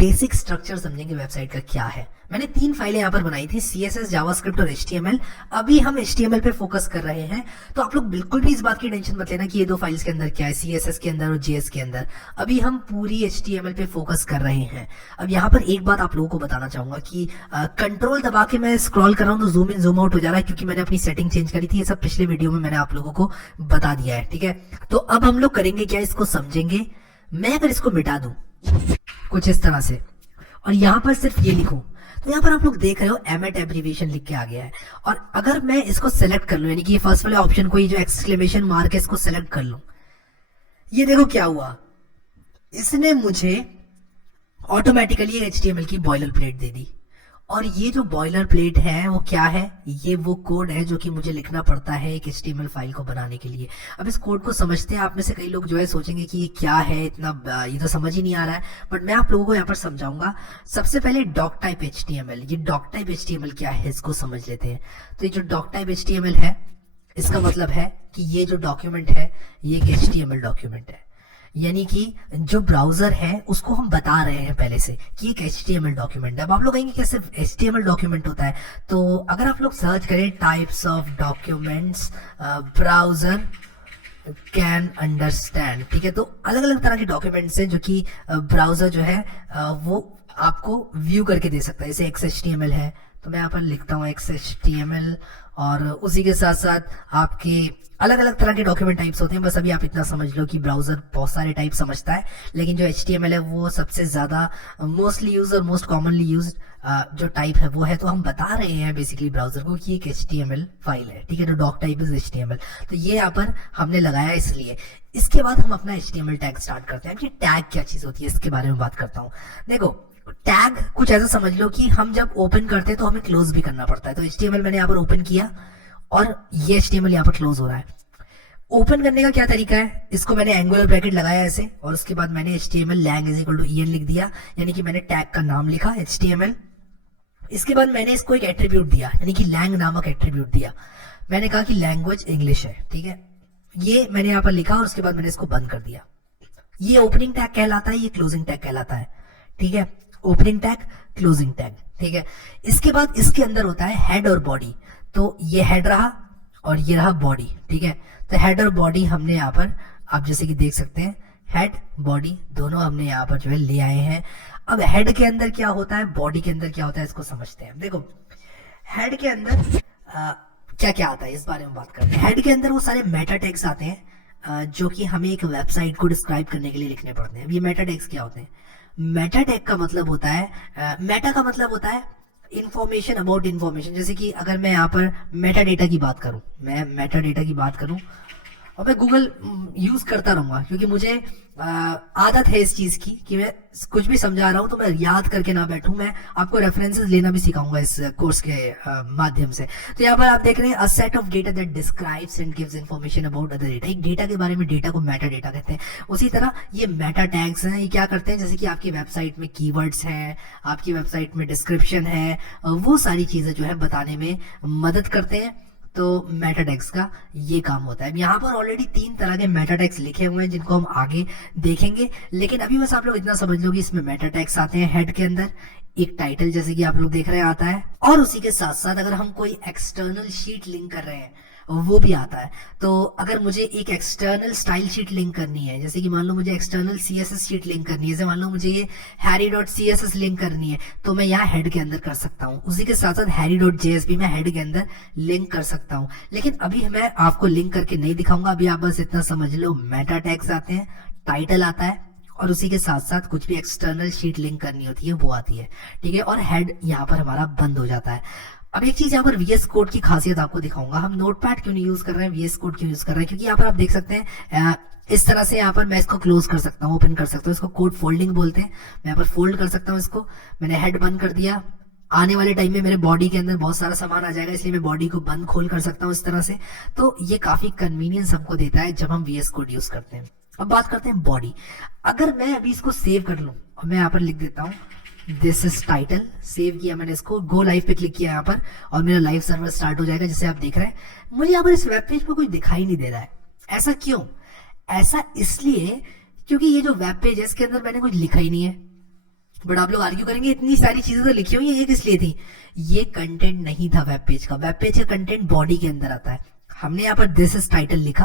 Basic structure समझेंगे website का क्या है। मैंने 3 फाइलें यहाँ पर बनाई थी, CSS, जावास्क्रिप्ट और HTML। अभी हम HTML पे फोकस कर रहे हैं, तो आप लोग बिल्कुल भी इस बात की टेंशन मत लेना कि ये 2 फाइल्स के अंदर क्या है, CSS के अंदर और JS के अंदर। अभी हम पूरी HTML पे फोकस कर रहे हैं। अब यहाँ पर एक बात आप लोगों को बताना चाहूंगा कि कंट्रोल दबा के मैं स्क्रॉल कर रहा हूँ तो जूम इन जूम आउट हो जा रहा है, क्योंकि मैंने अपनी सेटिंग चेंज करी थी। ये सब पिछले वीडियो में मैंने आप लोगों को बता दिया है, ठीक है। तो अब हम लोग करेंगे क्या, इसको समझेंगे। मैं अगर इसको मिटा दूं कुछ इस तरह से और यहाँ पर सिर्फ ये लिखूं, तो यहाँ पर आप लोग देख रहे हो एमेट एब्रीविएशन लिख के आ गया है। और अगर मैं इसको सेलेक्ट कर लूं, यानी कि ये फर्स्ट वाले ऑप्शन को, ये जो एक्सक्लेमेशन मार्क है, इसको सेलेक्ट कर लूं, ये देखो क्या हुआ, इसने मुझे ऑटोमेटिकली HTML की बॉयलर प्लेट दे दी। और ये जो बॉयलर प्लेट है वो क्या है, ये वो कोड है जो कि मुझे लिखना पड़ता है एक HTML फाइल को बनाने के लिए। अब इस कोड को समझते हैं, आप में से कई लोग जो है सोचेंगे कि ये क्या है, इतना ये तो समझ ही नहीं आ रहा है, बट मैं आप लोगों को यहाँ पर समझाऊंगा। सबसे पहले डॉक टाइप HTML, ये डॉक टाइप HTML क्या है इसको समझ लेते हैं। तो ये जो डॉक टाइप HTML है, इसका मतलब है कि ये जो डॉक्यूमेंट है ये एक HTML डॉक्यूमेंट है, यानी कि जो ब्राउजर है उसको हम बता रहे हैं पहले से कि एक HTML डॉक्यूमेंट है। अब आप लोग कहेंगे कि सिर्फ HTML डॉक्यूमेंट होता है, तो अगर आप लोग सर्च करें types of documents browser can understand, ठीक है, तो अलग अलग तरह के डॉक्यूमेंट्स हैं जो कि ब्राउजर जो है वो आपको व्यू करके दे सकता है। जैसे XHTML है, तो मैं यहाँ पर लिखता हूँ XHTML, और उसी के साथ साथ आपके अलग अलग तरह के डॉक्यूमेंट टाइप्स होते हैं। बस अभी आप इतना समझ लो कि ब्राउजर बहुत सारे टाइप समझता है, लेकिन जो HTML है वो सबसे ज्यादा मोस्टली यूज और मोस्ट कॉमनली यूज जो टाइप है वो है। तो हम बता रहे हैं बेसिकली ब्राउजर को कि एक HTML फाइल है, ठीक है, तो डॉक टाइप इज HTML। तो ये यहाँ पर हमने लगाया इसलिए। इसके बाद हम अपना HTML टैग स्टार्ट करते हैं। ये टैग क्या चीज होती है इसके बारे में बात करता हूँ। देखो, टैग कुछ ऐसा समझ लो कि हम जब ओपन करते हैं तो हमें क्लोज भी करना पड़ता है। तो HTML मैंने यहाँ पर ओपन किया और ये HTML यहाँ पर क्लोज हो रहा है। ओपन करने का क्या तरीका है, इसको मैंने एंगुलर ब्रैकेट लगाया ऐसे, और उसके बाद मैंने HTML lang is equal to en लिख दिया, यानी कि मैंने टैग का नाम लिखा HTML। इसके बाद मैंने इसको एक एट्रीब्यूट दिया, यानी कि lang नामक एट्रीब्यूट दिया। मैंने कहा कि लैंग्वेज इंग्लिश है, ठीक है, ये मैंने यहाँ पर लिखा और उसके बाद मैंने इसको बंद कर दिया। ये ओपनिंग टैग कहलाता है, ये क्लोजिंग टैग कहलाता है, ठीक है, ओपनिंग टैग, क्लोजिंग टैग, ठीक है। इसके बाद इसके अंदर होता है हेड और बॉडी। तो ये हेड रहा और ये रहा बॉडी, ठीक है। तो हेड और बॉडी हमने यहाँ पर, आप जैसे कि देख सकते हैं, हेड बॉडी दोनों हमने यहाँ पर जो है ले आए हैं। अब हेड के अंदर क्या होता है, बॉडी के अंदर क्या होता है, इसको समझते हैं। देखो, हेड के अंदर क्या क्या आता है इस बारे में बात करते हैं। हेड के अंदर वो सारे मेटा टैग्स आते हैं जो कि हमें एक वेबसाइट को डिस्क्राइब करने के लिए लिखने पड़ते हैं। अब ये मेटा टैग्स क्या होते हैं, मेटा टैग का मतलब होता है, मेटा का मतलब होता है इंफॉर्मेशन अबाउट इंफॉर्मेशन। जैसे कि अगर मैं यहाँ पर मेटा डेटा की बात करूं, मैं मेटा डेटा की बात करूं और मैं गूगल यूज करता रहूंगा, क्योंकि मुझे आदत है इस चीज की कि मैं कुछ भी समझा रहा हूं तो मैं याद करके ना बैठूं। मैं आपको रेफरेंसेस लेना भी सिखाऊंगा इस कोर्स के माध्यम से। तो यहाँ पर आप देख रहे हैं, a set of data that describes and gives information about other data. एक डेटा के बारे में डेटा को मेटा डेटा कहते हैं। उसी तरह ये मेटा टैग्स हैं, ये क्या करते हैं, जैसे कि आपकी वेबसाइट में कीवर्ड्स हैं, आपकी वेबसाइट में डिस्क्रिप्शन है, वो सारी चीजें जो है बताने में मदद करते हैं। तो मेटा टैग्स का ये काम होता है। यहाँ पर ऑलरेडी 3 तरह के मेटा टैग्स लिखे हुए हैं जिनको हम आगे देखेंगे, लेकिन अभी बस आप लोग इतना समझ लो कि इसमें मेटा टैग्स आते हैं। हेड के अंदर एक टाइटल जैसे कि आप लोग देख रहे हैं आता है, और उसी के साथ साथ अगर हम कोई एक्सटर्नल शीट लिंक कर रहे हैं वो भी आता है। तो अगर मुझे एक एक्सटर्नल स्टाइल शीट लिंक करनी है, जैसे कि मान लो मुझे एक्सटर्नल CSS शीट लिंक करनी है, जैसे मान लो मुझे ये harry.css लिंक करनी है, तो मैं यहाँ हेड के अंदर कर सकता हूँ। उसी के साथ साथ harry.js भी मैं हेड के अंदर लिंक कर सकता हूँ, लेकिन अभी मैं आपको लिंक करके नहीं दिखाऊंगा। अभी आप बस इतना समझ लो, मेटा टैग्स आते हैं, टाइटल आता है, और उसी के साथ साथ कुछ भी एक्सटर्नल शीट लिंक करनी होती है वो आती है, ठीक है, और हेड यहाँ पर हमारा बंद हो जाता है। अब एक चीज यहाँ पर VS कोड की खासियत आपको दिखाऊंगा। हम नोटपैड क्यों नहीं यूज कर रहे हैं, VS कोड क्यों यूज कर रहे हैं, क्योंकि यहाँ पर आप देख सकते हैं इस तरह से यहाँ पर मैं इसको क्लोज कर सकता हूँ, ओपन कर सकता हूँ। इसको कोड फोल्डिंग बोलते हैं। मैं यहाँ पर फोल्ड कर सकता हूँ इसको। मैंने हेड बंद कर दिया, आने वाले टाइम में मेरे बॉडी के अंदर बहुत सारा सामान आ जाएगा, इसलिए मैं बॉडी को बंद खोल कर सकता हूँ इस तरह से। तो ये काफी कन्वीनियंस हमको देता है जब हम VS कोड यूज करते हैं। अब बात करते हैं बॉडी। अगर मैं अभी इसको सेव कर लूं और मैं यहाँ पर लिख देता हूँ दिस इज टाइटल, सेव किया मैंने इसको, गो लाइव पे क्लिक किया यहाँ पर और मेरा लाइव सर्वर स्टार्ट हो जाएगा जैसे आप देख रहे हैं। मुझे यहाँ पर इस वेब पेज पर कुछ दिखाई नहीं दे रहा है, ऐसा क्यों? ऐसा इसलिए क्योंकि ये जो वेब पेज है इसके अंदर मैंने कुछ लिखा ही नहीं है। बट आप लोग आर्ग्यू करेंगे इतनी सारी चीजें तो लिखी हुई है, ये किस लिए थी? ये कंटेंट नहीं था वेब पेज का। वेब पेज का कंटेंट बॉडी के अंदर आता है। हमने यहाँ पर दिस इज टाइटल लिखा,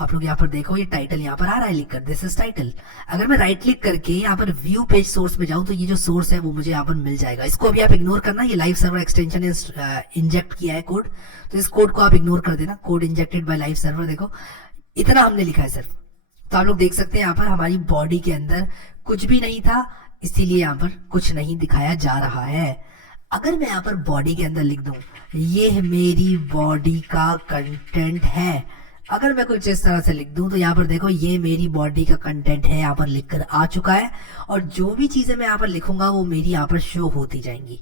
आप लोग यहाँ पर देखो ये टाइटल यहाँ पर आ रहा है लिखकर दिस इज टाइटल। अगर मैं राइट क्लिक करके यहाँ पर व्यू पेज सोर्स में जाऊं तो ये जो सोर्स है वो मुझे यहाँ पर मिल जाएगा। इसको अभी आप इग्नोर करना, ये लाइव सर्वर एक्सटेंशन ने इंजेक्ट किया है कोड, तो इस कोड को आप इग्नोर कर देना। Code injected by live server, देखो इतना हमने लिखा है सिर्फ। तो आप लोग देख सकते हैं यहाँ पर हमारी बॉडी के अंदर कुछ भी नहीं था, इसीलिए यहाँ पर कुछ नहीं दिखाया जा रहा है। अगर मैं यहाँ पर बॉडी के अंदर लिख दूं ये मेरी बॉडी का कंटेंट है, अगर मैं कुछ इस तरह से लिख दूं तो यहाँ पर देखो ये मेरी बॉडी का कंटेंट है, यहाँ पर लिखकर आ चुका है और जो भी चीजें मैं यहाँ पर लिखूंगा वो मेरी यहाँ पर शो होती जाएंगी।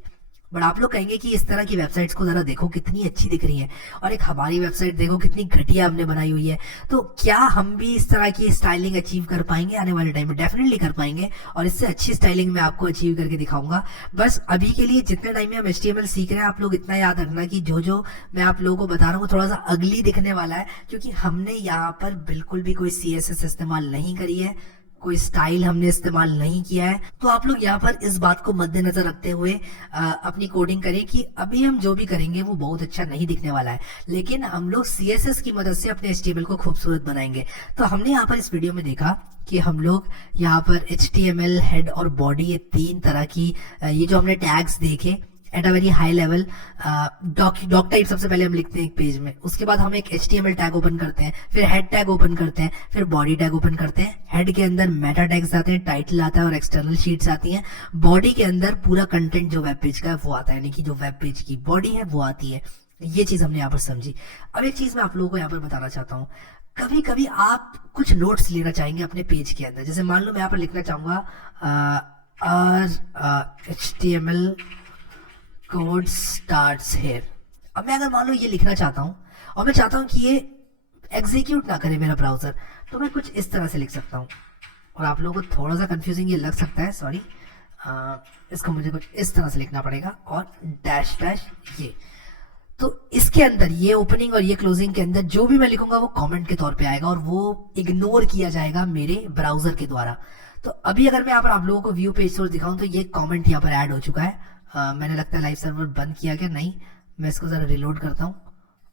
बट आप लोग कहेंगे कि इस तरह की वेबसाइट्स को जरा देखो कितनी अच्छी दिख रही है और एक हमारी वेबसाइट देखो कितनी घटिया हमने बनाई हुई है। तो क्या हम भी इस तरह की स्टाइलिंग अचीव कर पाएंगे आने वाले टाइम में? डेफिनेटली कर पाएंगे और इससे अच्छी स्टाइलिंग मैं आपको अचीव करके दिखाऊंगा। बस अभी के लिए जितने टाइम में हम HTML सीख रहे हैं आप लोग इतना याद रखना कि जो जो मैं आप लोगों को बता रहा हूँ थोड़ा सा अगली दिखने वाला है, क्योंकि हमने यहाँ पर बिल्कुल भी कोई CSS इस्तेमाल नहीं करी है, कोई स्टाइल हमने इस्तेमाल नहीं किया है। तो आप लोग यहाँ पर इस बात को मद्देनजर रखते हुए अपनी कोडिंग करें कि अभी हम जो भी करेंगे वो बहुत अच्छा नहीं दिखने वाला है, लेकिन हम लोग CSS की मदद से अपने HTML को खूबसूरत बनाएंगे। तो हमने यहाँ पर इस वीडियो में देखा कि हम लोग यहाँ पर HTML हेड और बॉडी ये तीन तरह की ये जो हमने टैग्स देखे at a very high level. Doctype सबसे पहले हम लिखते हैं एक पेज में, उसके बाद हम एक HTML टैग ओपन करते हैं, फिर हेड टैग ओपन करते हैं, फिर बॉडी टैग ओपन करते हैं। हेड के अंदर मेटा टैग्स आते हैं, टाइटल आता है और एक्सटर्नल शीट्स आती हैं। बॉडी के अंदर पूरा कंटेंट जो वेब पेज का है वो आता है, यानी कि जो वेब पेज की बॉडी है वो आती है। ये चीज हमने यहाँ पर समझी। अब एक चीज मैं आप लोगों को यहाँ पर बताना चाहता हूँ, कभी कभी आप कुछ नोट्स लेना चाहेंगे अपने पेज के अंदर। जैसे मान लो मैं यहाँ पर लिखना चाहूंगा HTML कोड स्टार्ट्स हियर। अब मैं अगर मान लो ये लिखना चाहता हूँ और मैं चाहता हूँ कि ये एग्जीक्यूट ना करे मेरा ब्राउजर, तो मैं कुछ इस तरह से लिख सकता हूँ। और आप लोगों को थोड़ा सा कंफ्यूजिंग ये लग सकता है, सॉरी, इसको मुझे कुछ इस तरह से लिखना पड़ेगा और डैश डैश ये। तो इसके अंदर ये ओपनिंग और ये क्लोजिंग के अंदर जो भी मैं लिखूंगा वो कमेंट के तौर पे आएगा और वो इग्नोर किया जाएगा मेरे ब्राउजर के द्वारा। तो अभी अगर मैं यहाँ पर आप लोगों को व्यू पेज सोर्स दिखाऊं तो ये कमेंट यहाँ पर ऐड हो चुका है। मैंने लगता है लाइव सर्वर बंद किया क्या? नहीं, मैं इसको ज़रा रिलोड करता हूँ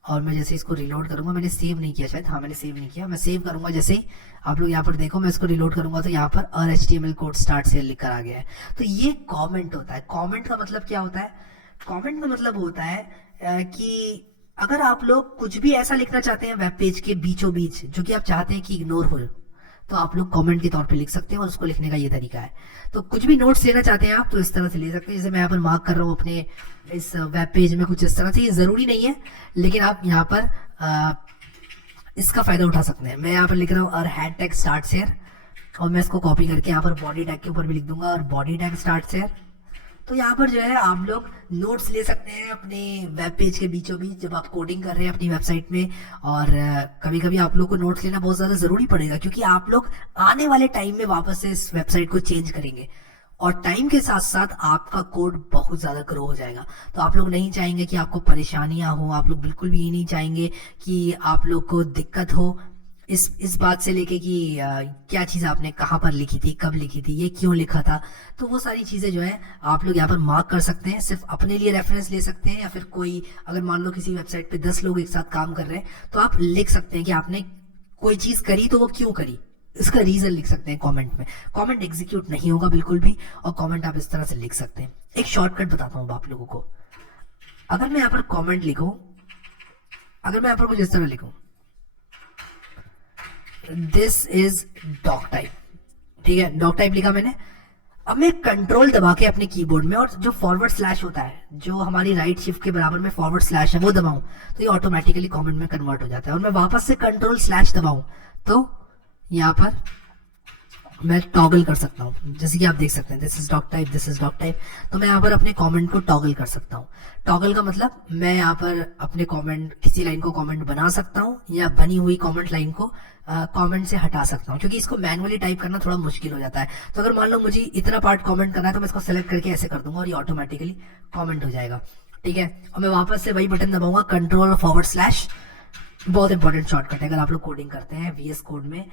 और मैं जैसे इसको रिलोड करूंगा, मैंने सेव नहीं किया शायद, हाँ मैंने सेव नहीं किया, मैं सेव करूंगा जैसे ही आप लोग यहाँ पर देखो मैं इसको रिलोड करूंगा तो यहाँ पर HTML कोड स्टार्ट से लिख कर आ गया है। तो ये कमेंट होता है। कमेंट का मतलब क्या होता है? कमेंट का मतलब होता है कि अगर आप लोग कुछ भी ऐसा लिखना चाहते हैं वेब पेज के बीचों बीच जो कि आप चाहते हैं कि इग्नोर हो, तो आप लोग कमेंट के तौर पे लिख सकते हैं और उसको लिखने का ये तरीका है। तो कुछ भी नोट्स लेना चाहते हैं आप तो इस तरह से ले सकते हैं। जैसे मैं यहाँ पर मार्क कर रहा हूँ अपने इस वेब पेज में कुछ इस तरह से, ये जरूरी नहीं है लेकिन आप यहाँ पर इसका फायदा उठा सकते हैं। मैं यहाँ पर लिख रहा हूँ और हैड टैग स्टार्ट्स हियर और मैं इसको कॉपी करके यहाँ पर बॉडी टैग के ऊपर भी लिख दूंगा और बॉडी टैग स्टार्ट्स हियर। तो यहाँ पर जो है आप लोग नोट्स ले सकते हैं अपने वेब पेज के बीचों बीच जब आप कोडिंग कर रहे हैं अपनी वेबसाइट में। और कभी कभी आप लोग को नोट्स लेना बहुत ज़्यादा ज़रूरी पड़ेगा क्योंकि आप लोग आने वाले टाइम में वापस से इस वेबसाइट को चेंज करेंगे और टाइम के साथ साथ आपका कोड बहुत ज़्यादा ग्रो हो जाएगा। तो आप लोग नहीं चाहेंगे कि आपको परेशानियां हो, आप लोग बिल्कुल भी ये नहीं चाहेंगे कि आप लोग को दिक्कत हो इस बात से लेके कि क्या चीज़ आपने कहाँ पर लिखी थी, कब लिखी थी, ये क्यों लिखा था। तो वो सारी चीज़ें जो है आप लोग यहाँ पर मार्क कर सकते हैं, सिर्फ अपने लिए रेफरेंस ले सकते हैं या फिर कोई अगर मान लो किसी वेबसाइट पे 10 लोग एक साथ काम कर रहे हैं तो आप लिख सकते हैं कि आपने कोई चीज़ करी तो वो क्यों करी, इसका रीज़न लिख सकते हैं कॉमेंट में। कॉमेंट एग्जीक्यूट नहीं होगा बिल्कुल भी और कॉमेंट आप इस तरह से लिख सकते हैं। एक शॉर्टकट बताता हूँ आप लोगों को। अगर मैं यहाँ पर कॉमेंट लिखूँ, अगर मैं यहाँ पर कुछ इस तरह लिखूँ दिस इज डॉक टाइप, ठीक है, डॉक टाइप लिखा मैंने। अब मैं कंट्रोल दबा के अपने कीबोर्ड में और जो फॉरवर्ड स्लैश होता है जो हमारी राइट शिफ्ट के बराबर में फॉरवर्ड स्लैश है वो दबाऊं तो ये ऑटोमेटिकली कमेंट में कन्वर्ट हो जाता है। और मैं वापस से कंट्रोल स्लैश दबाऊं तो यहाँ पर मैं टॉगल कर सकता हूँ, जैसे कि आप देख सकते हैं this is doctype, this is doctype. तो मैं यहाँ पर अपने कमेंट को टॉगल कर सकता हूँ। टॉगल का मतलब मैं यहाँ पर अपने कमेंट, किसी लाइन को कमेंट बना सकता हूँ या बनी हुई कमेंट लाइन को कमेंट से हटा सकता हूँ, क्योंकि इसको मैनुअली टाइप करना थोड़ा मुश्किल हो जाता है। तो अगर मान लो मुझे इतना पार्ट कमेंट करना है तो मैं इसको सेलेक्ट करके ऐसे कर दूंगा और ये ऑटोमेटिकली कमेंट हो जाएगा, ठीक है। और मैं वापस से वही बटन दबाऊंगा, कंट्रोल/, बहुत इंपॉर्टेंट शॉर्टकट है अगर आप लोग कोडिंग करते हैं VS कोड में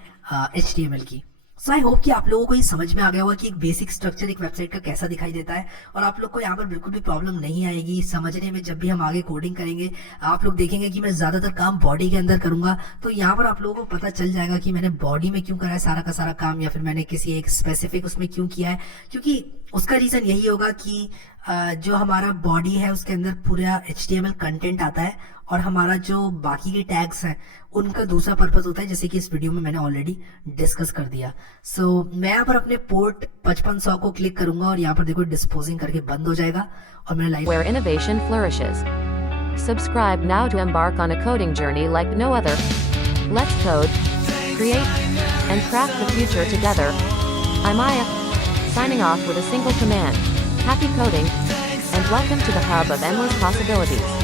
HTML की। सो आई होप कि आप लोगों को ये समझ में आ गया होगा कि एक बेसिक स्ट्रक्चर एक वेबसाइट का कैसा दिखाई देता है, और आप लोग को यहाँ पर बिल्कुल भी प्रॉब्लम नहीं आएगी समझने में। जब भी हम आगे कोडिंग करेंगे आप लोग देखेंगे कि मैं ज़्यादातर काम बॉडी के अंदर करूंगा, तो यहाँ पर आप लोगों को पता चल जाएगा कि मैंने बॉडी में क्यों करा है सारा का सारा काम, या फिर मैंने किसी एक स्पेसिफिक उसमें क्यों किया है। क्योंकि उसका रीज़न यही होगा कि जो हमारा बॉडी है उसके अंदर पूरा HTML कंटेंट आता है, और हमारा जो बाकी के टैग्स हैं उनका दूसरा पर्पस होता है, जैसे कि इस वीडियो में मैंने ऑलरेडी डिस्कस कर दिया। सो मैं यहाँ पर अपने पोर्ट 5500 को क्लिक करूंगा और यहाँ पर देखो डिस्पोजिंग करके बंद हो जाएगा और मेरा live where innovation flourishes. Subscribe now to embark on a coding journey like no other. Let's code, create, and craft the future together. I'm Aya, signing off with a single command. Happy coding, and welcome to the hub of endless possibilities.